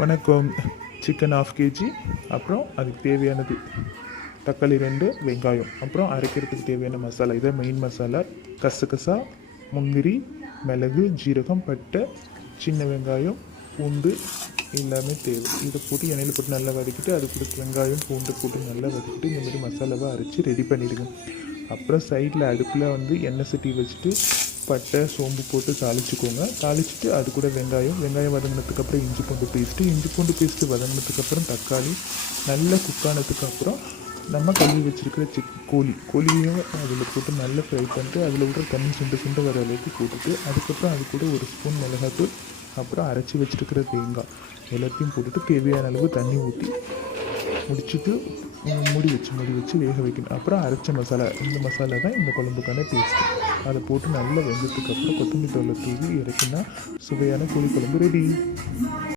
வணக்கம். Chicken 1/2 kg, அப்புறம் அதுக்கு தேவையானது தக்காளி 2, வெங்காயம், அப்புறம் அரைக்கிறதுக்கு தேவையான மசாலா. இதை மெயின் மசாலா. கசகசா, முந்திரி, மிளகு, ஜீரகம், பட்டை, சின்ன வெங்காயம், பூண்டு எல்லாமே தேவை. இதை போட்டு எண்ணெயில் போட்டு நல்லா வதக்கிட்டு அது கூட வெங்காயம் பூண்டு போட்டு நல்லா வதக்கிட்டு இந்த மாதிரி மசாலாவை அரைச்சி ரெடி பண்ணிவிடுங்க. அப்புறம் சைடில் அடுப்பில் எண்ணெய் சட்டி வச்சுட்டு பட்டை சோம்பு போட்டு தாளிச்சுக்கோங்க. தாளிச்சுட்டு அது கூட வெங்காயம் வதங்கினதுக்கப்புறம் இஞ்சி பூண்டு பேஸ்ட்டு வதங்கினதுக்கப்புறம் தக்காளி நல்லா குக்கானதுக்கப்புறம் நம்ம கழுவி வச்சுருக்கிற கோழியை அதில் போட்டு நல்லா ஃப்ரை பண்ணிட்டு அதில் விட்ற தண்ணி சுண்டை வர அளவுக்கு போட்டுட்டு அதுக்கப்புறம் அது கூட 1 ஸ்பூன் மிளகாத்தூள், அப்புறம் அரைச்சி வச்சுருக்கிற தேங்காய் எல்லாத்தையும் போட்டுட்டு தேவையான அளவு தண்ணி ஊற்றி முடிச்சுட்டு மூடி வச்சு வேக வைக்கணும். அப்புறம் அரைச்ச மசாலா, இந்த மசாலா தான் இந்த குழம்புக்கான டேஸ்ட்டு. அதை போட்டு நல்லா வெந்ததுக்கப்புறம் கொத்தமல்லி தழை தூவி இறக்கினா சுவையான கோழி குழம்பு ரெடி.